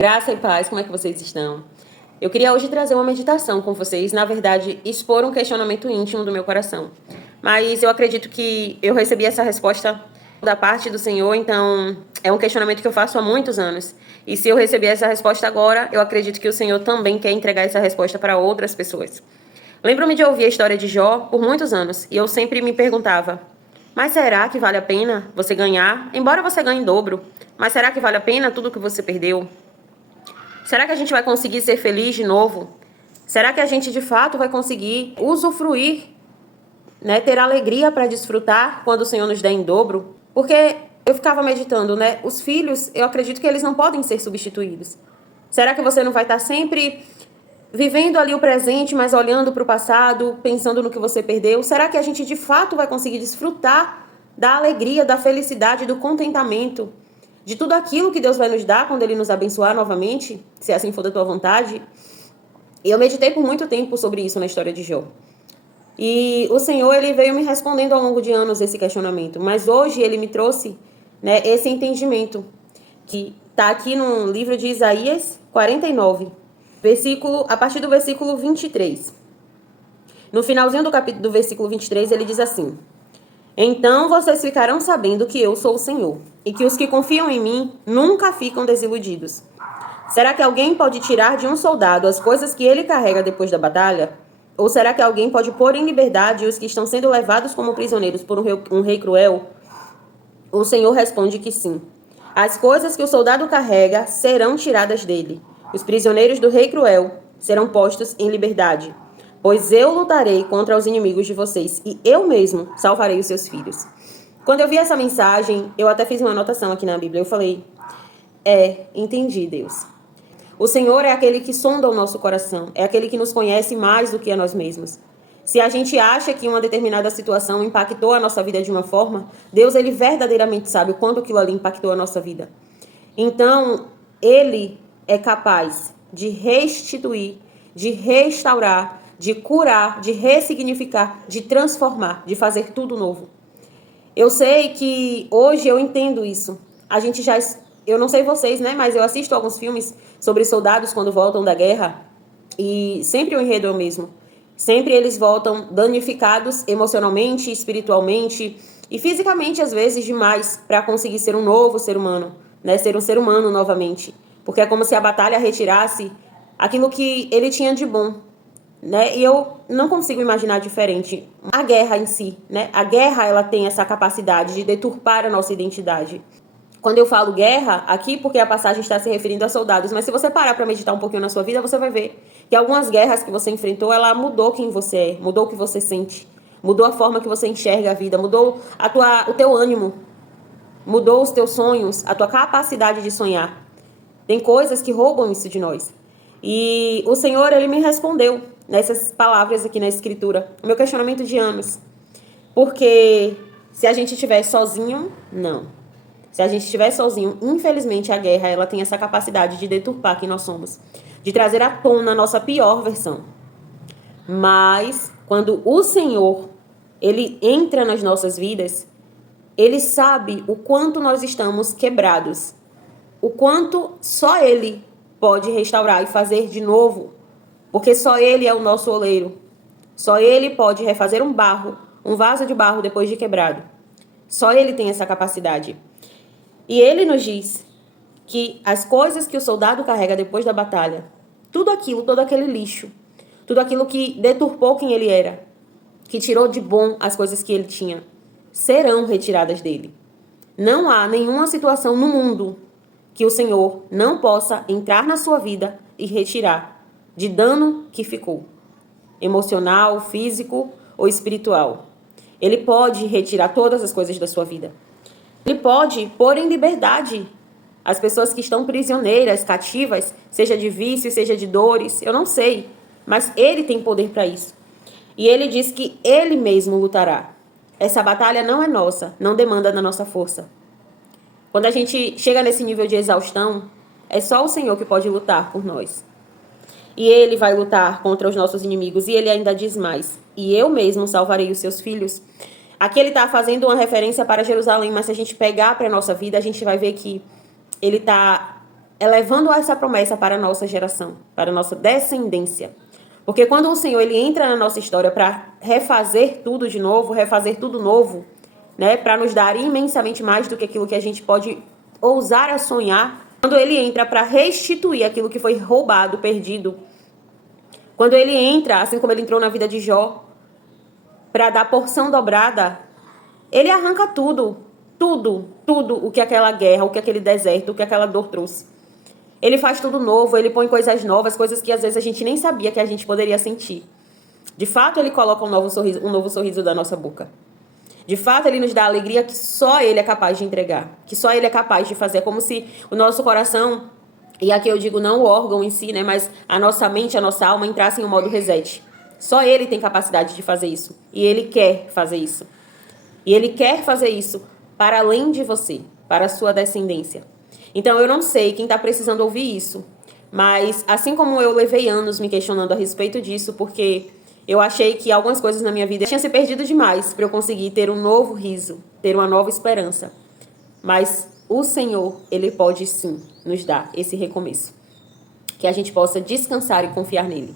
Graça e paz, como é que vocês estão? Eu queria hoje trazer uma meditação com vocês, na verdade, expor um questionamento íntimo do meu coração. Mas eu acredito que eu recebi essa resposta da parte do Senhor, então é um questionamento que eu faço há muitos anos. E se eu receber essa resposta agora, eu acredito que o Senhor também quer entregar essa resposta para outras pessoas. Lembro-me de ouvir a história de Jó por muitos anos, e eu sempre me perguntava: mas será que vale a pena você ganhar, embora você ganhe em dobro? Mas será que vale a pena tudo que você perdeu? Será que a gente vai conseguir ser feliz de novo? Será que a gente de fato vai conseguir usufruir, né, ter alegria para desfrutar quando o Senhor nos der em dobro? Porque eu ficava meditando, né? Os filhos, eu acredito que eles não podem ser substituídos. Será que você não vai estar sempre vivendo ali o presente, mas olhando para o passado, pensando no que você perdeu? Será que a gente de fato vai conseguir desfrutar da alegria, da felicidade, do contentamento, de tudo aquilo que Deus vai nos dar quando Ele nos abençoar novamente, se assim for da tua vontade? E eu meditei por muito tempo sobre isso na história de Jó. E o Senhor, Ele veio me respondendo ao longo de anos esse questionamento. Mas hoje Ele me trouxe, né, esse entendimento, que está aqui no livro de Isaías 49, a partir do versículo 23. No finalzinho do versículo 23, ele diz assim: então vocês ficarão sabendo que eu sou o Senhor, e que os que confiam em mim nunca ficam desiludidos. Será que alguém pode tirar de um soldado as coisas que ele carrega depois da batalha? Ou será que alguém pode pôr em liberdade os que estão sendo levados como prisioneiros por um rei cruel? O Senhor responde que sim. As coisas que o soldado carrega serão tiradas dele. Os prisioneiros do rei cruel serão postos em liberdade. Pois eu lutarei contra os inimigos de vocês e eu mesmo salvarei os seus filhos. Quando eu vi essa mensagem, eu até fiz uma anotação aqui na Bíblia. Eu falei: entendi, Deus. O Senhor é aquele que sonda o nosso coração. É aquele que nos conhece mais do que a nós mesmos. Se a gente acha que uma determinada situação impactou a nossa vida de uma forma, Deus, Ele verdadeiramente sabe o quanto aquilo ali impactou a nossa vida. Então, Ele é capaz de restituir, de restaurar, de curar, de ressignificar, de transformar, de fazer tudo novo. Eu sei que hoje eu entendo isso. Eu não sei vocês, né? Mas eu assisto alguns filmes sobre soldados quando voltam da guerra e sempre o enredo é o mesmo. Sempre eles voltam danificados emocionalmente, espiritualmente e fisicamente, às vezes, demais para conseguir ser um novo ser humano, né? Ser um ser humano novamente. Porque é como se a batalha retirasse aquilo que ele tinha de bom, né? E eu não consigo imaginar diferente. A guerra em si, né? A guerra, ela tem essa capacidade de deturpar a nossa identidade. Quando eu falo guerra, aqui porque a passagem está se referindo a soldados, mas se você parar para meditar um pouquinho na sua vida, você vai ver que algumas guerras que você enfrentou, ela mudou quem você é, mudou o que você sente, mudou a forma que você enxerga a vida, mudou o teu ânimo, mudou os teus sonhos, a tua capacidade de sonhar. Tem coisas que roubam isso de nós. E o Senhor, Ele me respondeu nessas palavras aqui na Escritura, o meu questionamento de anos. Porque se a gente estiver sozinho, não. Se a gente estiver sozinho, infelizmente a guerra, ela tem essa capacidade de deturpar quem nós somos, de trazer à tona a nossa pior versão. Mas quando o Senhor, Ele entra nas nossas vidas, Ele sabe o quanto nós estamos quebrados, o quanto só Ele pode restaurar e fazer de novo, porque só Ele é o nosso oleiro. Só Ele pode refazer um vaso de barro depois de quebrado. Só Ele tem essa capacidade. E Ele nos diz que as coisas que o soldado carrega depois da batalha, tudo aquilo, todo aquele lixo, tudo aquilo que deturpou quem ele era, que tirou de bom as coisas que ele tinha, serão retiradas dele. Não há nenhuma situação no mundo que o Senhor não possa entrar na sua vida e retirar de dano que ficou, emocional, físico ou espiritual. Ele pode retirar todas as coisas da sua vida. Ele pode pôr em liberdade as pessoas que estão prisioneiras, cativas, seja de vício, seja de dores, eu não sei, mas Ele tem poder para isso. E Ele diz que Ele mesmo lutará. Essa batalha não é nossa, não demanda da nossa força. Quando a gente chega nesse nível de exaustão, é só o Senhor que pode lutar por nós. E Ele vai lutar contra os nossos inimigos, e Ele ainda diz mais: e eu mesmo salvarei os seus filhos. Aqui ele está fazendo uma referência para Jerusalém, mas se a gente pegar para a nossa vida, a gente vai ver que ele está elevando essa promessa para a nossa geração, para a nossa descendência. Porque quando o Senhor ele entra na nossa história para refazer tudo de novo, refazer tudo novo, né, para nos dar imensamente mais do que aquilo que a gente pode ousar a sonhar, quando ele entra para restituir aquilo que foi roubado, perdido, quando ele entra, assim como ele entrou na vida de Jó, para dar porção dobrada, ele arranca tudo o que aquela guerra, o que aquele deserto, o que aquela dor trouxe. Ele faz tudo novo, ele põe coisas novas, coisas que às vezes a gente nem sabia que a gente poderia sentir. De fato, ele coloca um novo sorriso da nossa boca. De fato, ele nos dá a alegria que só ele é capaz de entregar, que só ele é capaz de fazer. É como se o nosso coração, e aqui eu digo não o órgão em si, né, mas a nossa mente, a nossa alma entrassem em um modo reset. Só ele tem capacidade de fazer isso. E ele quer fazer isso. E ele quer fazer isso para além de você, para a sua descendência. Então, eu não sei quem está precisando ouvir isso, mas assim como eu levei anos me questionando a respeito disso, porque eu achei que algumas coisas na minha vida tinham se perdido demais para eu conseguir ter um novo riso, ter uma nova esperança. Mas o Senhor, ele pode sim nos dar esse recomeço. Que a gente possa descansar e confiar nele.